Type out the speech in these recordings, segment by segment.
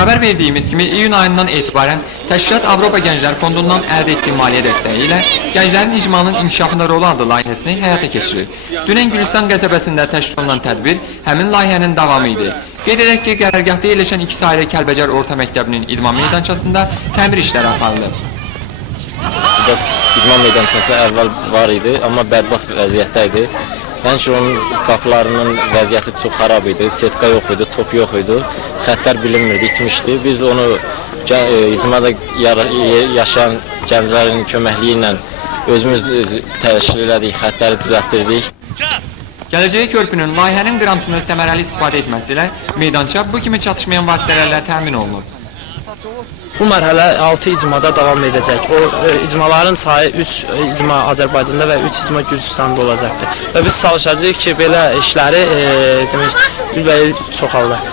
Xəbər verdiyimiz kimi iyun ayından etibarən Təşkilat Avropa Gənclər Fondundan əldə etdiyi maliyyə dəstəyi ilə Gənclərin icmalının inkişafında rolu adlı layihəsini həyata keçirir. Dünən Gülüstan qəsəbəsində təşkil olunan tədbir həmin layihənin davamı idi. Qeyd edək ki, qərargahda yerləşən 2 saylı Kəlbəcər Orta Məktəbinin idman meydançasında təmir işləri aparılıb. İdman meydançası əvvəl var idi, amma bərbad vəziyyətdə idi. Həmçinin onun qapılarının vəziyyəti çox xarab idi, setka yox idi, top yox idi, xəttlər bilinmirdi, itmişdi. Biz onu icmada yaşayan gənclərin köməkliyi ilə özümüz təşkil elədik, xəttləri düzəltdirdik. Gələcəyi körpünün layihənin qrantını səmərəli istifadə etməsi ilə meydança bu kimi çatışmayan vasitələrlə təmin olunub. Bu mərhələ 6 icmada davam edəcək. O icmaların sayı 3 icma Azərbaycanda və 3 icma Gürcüstanda olacaqdır. Və biz çalışacağıq ki, belə işləri demək çoxaldaq.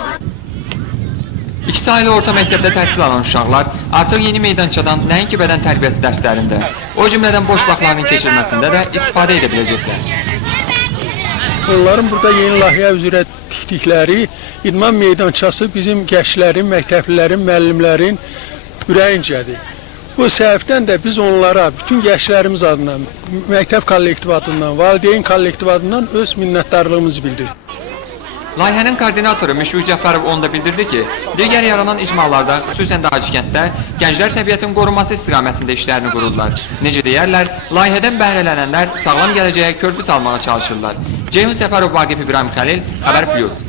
2 saylı orta məktəbdə təhsil alan uşaqlar artıq yeni meydançadan nəinki bədən tərbiyəsi dərslərində, o cümlədən boş vaxtlarının keçirilməsində də istifadə edə biləcəklər. Onların burada yeni layihə üzrə tikdikləri idman meydançası bizim gənclərin, məktəblilərin, müəllimlərin ürəyincədir. Bu səbəbdən də biz onlara, bütün gənclərimiz adından, məktəb kollektivi adından, valideyn kollektivi adından öz minnətdarlığımızı bildiririk. Layihənin koordinatoru Müşfiq Cəfərov onda bildirdi ki, digər yaranan icmalarda, xüsusən də Hacıkənddə gənclər təbiətin qorunması istiqamətində işlərini qururlar. Necə deyərlər, layihədən bəhrələnənlər sağlam gələcəyə körpü salmağa çalışırlar. Ceyhun Səfərov, Vaqif İbrahim Xəlil, Xəbər Plus.